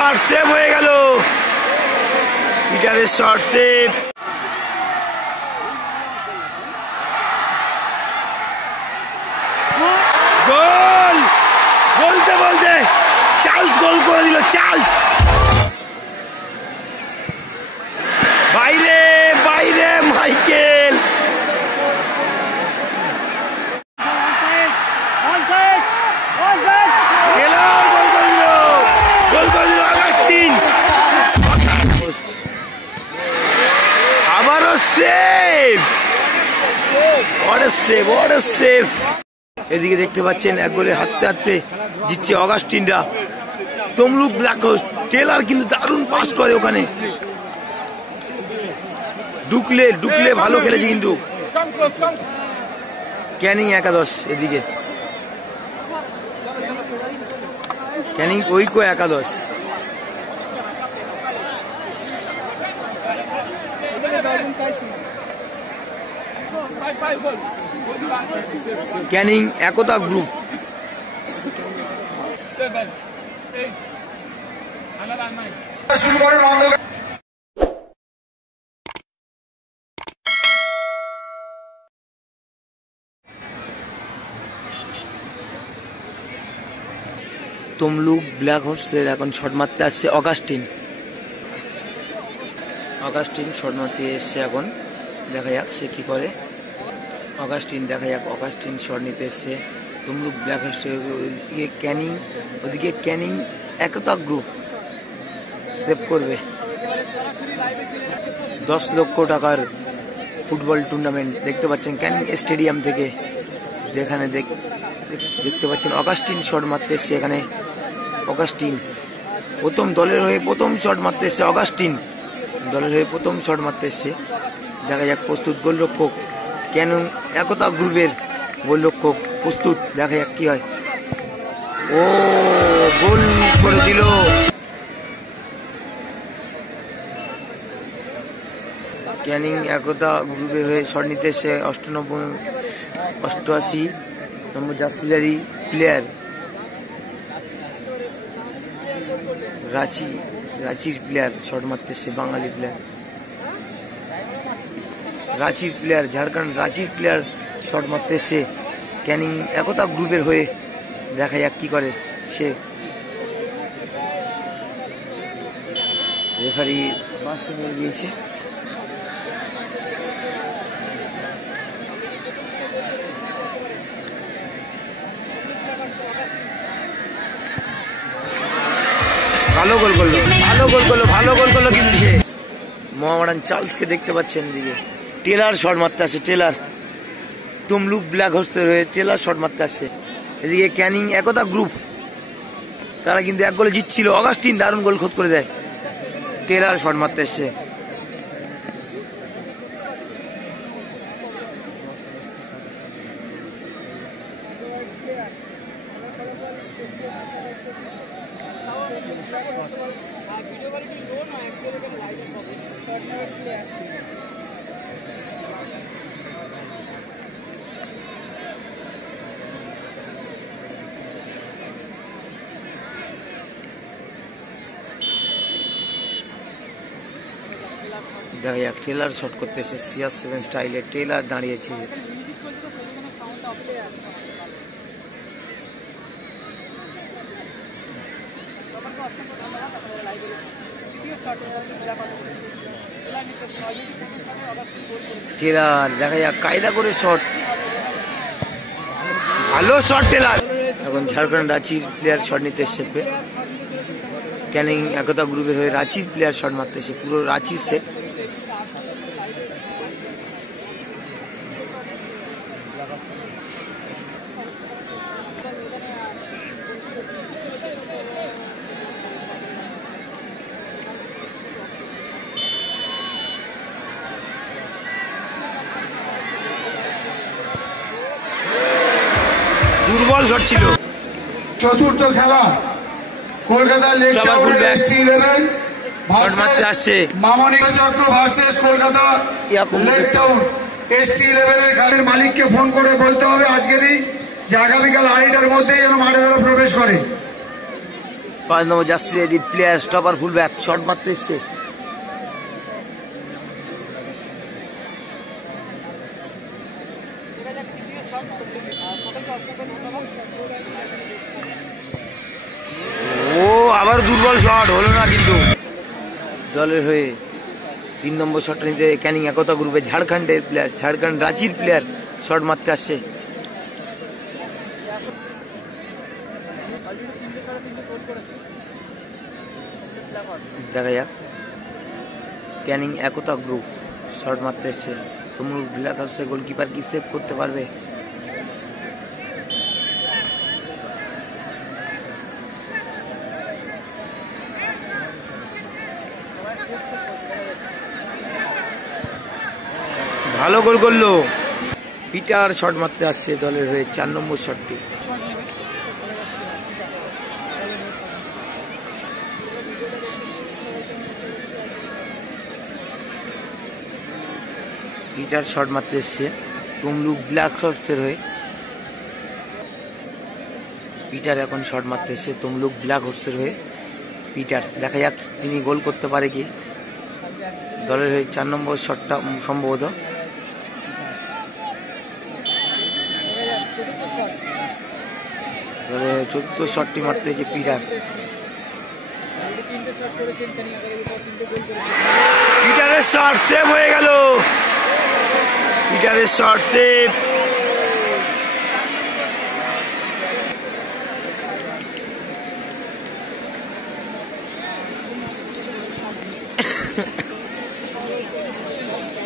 Shot save হয়ে গেল, পিটারের shot save. গোল, বলতে বলতে চার্লস গোল করে দিল। চার্লস বাইরে, বাইরে মাইকেল। আবারও সেভ, সেভ। এদিকে দেখতে পাচ্ছেন এক গোলে হাঁটতে হাঁটতে জিতছে অগাস্টিনরা। Tamluk Black Host. টেলার কিন্তু দারুণ পাস করে ওখানে, ঢুকলে ভালো খেলেছে কিন্তু। ক্যানিং একাদশ, এদিকে ক্যানিং ঐক্য একাদশ। ক্যানিং একতা গ্রুপ। তমলুক ব্ল্যাক হোর্সের এখন শট মারতে আসছে অগাস্টিন। শট মারতে এসছে এখন, দেখা যাক সে কি করে। অগাস্টিন শট নিতে এসছে তমলুক ব্ল্যাক হোর্সের। ওদিকে ক্যানিং একতা গ্রুপ সেভ করবে। 10 লক্ষ টাকার ফুটবল টুর্নামেন্ট দেখতে পাচ্ছেন ক্যানিং স্টেডিয়াম থেকে। যেখানে দেখতে পাচ্ছেন অগাস্টিন শট মারতে এসছে এখানে। অগাস্টিন প্রথম দলের হয়ে প্রথম শট মারতে এসছে। দেখা যাক প্রস্তুত গোলরক্ষক ক্যানিং একতা গ্রুপের গোলরক্ষক প্রস্তুত, দেখা যাক কি হয়। ও গোল করে দিল। ক্যানিং একতা গ্রুপের হয়ে শট নিতে এসে 88 নম্বর জার্সিধারী প্লেয়ার রাঁচির প্লেয়ার শট মারতে এসে। বাঙালি প্লেয়ার, রাঁচির প্লেয়ার, ঝাড়খণ্ড রাঁচির প্লেয়ার শট মারতে এসে ক্যানিং একতা গ্রুপের হয়ে। দেখা যাক কি করে সে। রেফারি বাস হয়ে গিয়েছে। ভালো গোল করলো কিন্তু সে। মোহামেডান চার্লসকে দেখতে পাচ্ছেন এদিকে। টেলার শট মারতে আসে। তমলুক ব্ল্যাক হোস্টের হয়ে টেলার শট মারতে আসছে। এদিকে ক্যানিং একতা গ্রুপ, তারা কিন্তু 1 গোলে জিতছিল। অগাস্টিন দারুণ গোল খোদ করে দেয়। টেলার শট মারতে আসছে। দেখা যাক টেলার শট করতে এসে CR7 স্টাইলে টেলার দাঁড়িয়েছে। টেলার দেখা যাক কায়দা করে শট, ভালো শট টেলার। এখন ঝাড়খণ্ড রাঁচির প্লেয়ার শট নিতে এসছে। ক্যানিং একতা গ্রুপের হয়ে রাঁচির প্লেয়ার শট মারতে এসে পুরো রাঁচির সেট। দুর্বল শট ছিল। চতুর্থ খেলা কলকাতা লেক টাউন ST11 আসছে মামনি চক্র versus Kolkata lake town ST11 এর গাড়ির মালিককে ফোন করে বলতে হবে আজকেরই যে আগামীকাল 8টার মধ্যে যেন মাঠে প্রবেশ করে। 5 নম্বর jersey player stopper full back shot মারতে এসছে। ও আবার দুর্বল শট হলো না, কিন্তু দলের হয়ে 3 নম্বর শট নিতে ক্যানিং একতা গ্রুপে ঝাড়খণ্ডের প্লেয়ার, ঝাড়খণ্ড রাঁচির প্লেয়ার শট মারতে আসছে। দেখা যাক ক্যানিং একতা গ্রুপ শট মারতে এসছে। তমলুক ব্ল্যাক হাউসে গোলকিপার কি সেভ করতে পারবে? ভালো গোল করলো পিটার, শট মারতে আসছে দলের হয়ে 4 নম্বর শটটি। পিটার শট মারতে এসছে তমলুক ব্ল্যাক হর্সের হয়ে। পিটার এখন শট মারতে এসছে তমলুক ব্ল্যাক হর্সের হয়ে। পিটার দেখা যাক তিনি গোল করতে পারে কি। দলের হয়ে 4 নম্বর শটটা সম্ভবত। চতুর্থ শটটি মারতে হয়েছে পিটার। পিটারের শট সেভ হয়ে গেল, পিটারের শট সেভ।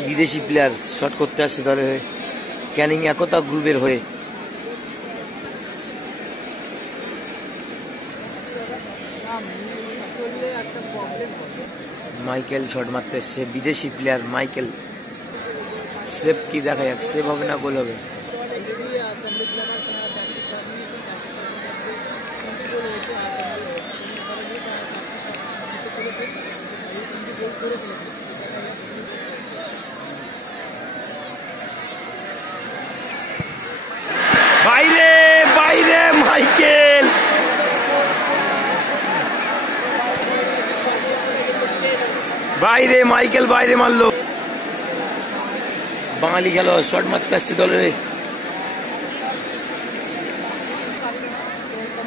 বিদেশি প্লেয়ার শট করতে আসছে দলের হয়ে ক্যানিং একতা গ্রুপের হয়ে। মাইকেল শট মারতে এসছে বিদেশি প্লেয়ার মাইকেল। সেভ কি দেখা যাক, সেভ হবে না গোল হবে? বাইরে বাইরে মাইকেল, বাইরে মাইকেল বাইরে মারলো। বাঙালি খেলোয়াড় শট মারতে আসছে দলের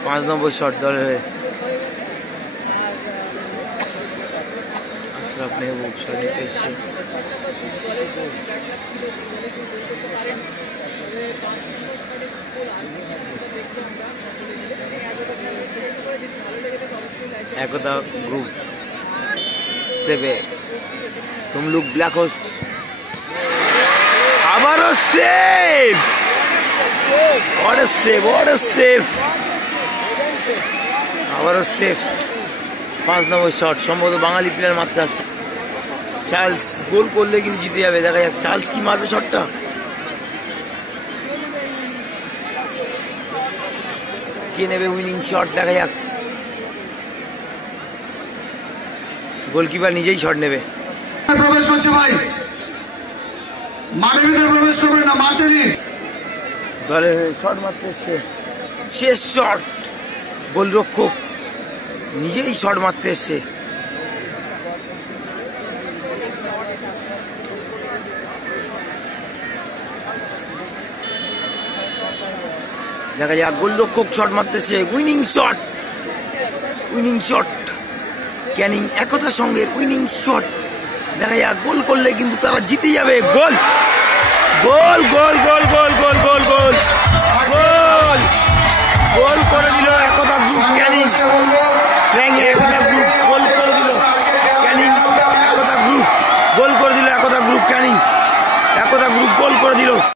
5 নম্বর শট দলের হয়ে। আশরাফ মেহবুব শট নিতে এসছে। একতা গ্রুপ সেভে তমলুক ব্ল্যাক হোস্ট আবারও save. What a save, what a save, আবারও সেভ। 5 নম্বর শট সম্ভবত বাঙালি প্লেয়ার মারতে আসে। চার্লস গোল করলে কিন্তু জিতে যাবে। দেখা যাক চার্লস কি মারবে শটটা। কে নেবে উইনিং শট দেখা যাক। গোলকিপার নিজেই শট নেবে। প্রবেশ করছে ভাই, মাঠের ভিতরে প্রবেশ করবে না, মারতে দিন। দলের শট মারতে এসছে, শেষ শট। গোলরক্ষক নিজেই শট মারতে এসছে। দেখা যাক গোলরক্ষক শট মারতে এসছে। Winning shot, winning shot Canning একতার সঙ্গে উইনিং শট। দেখা যাক গোল করলে কিন্তু তারা জিতে যাবে। গোল গোল গোল গোল গোল গোল গোল গোল গোল গোল করে দিল একতা গ্রুপ।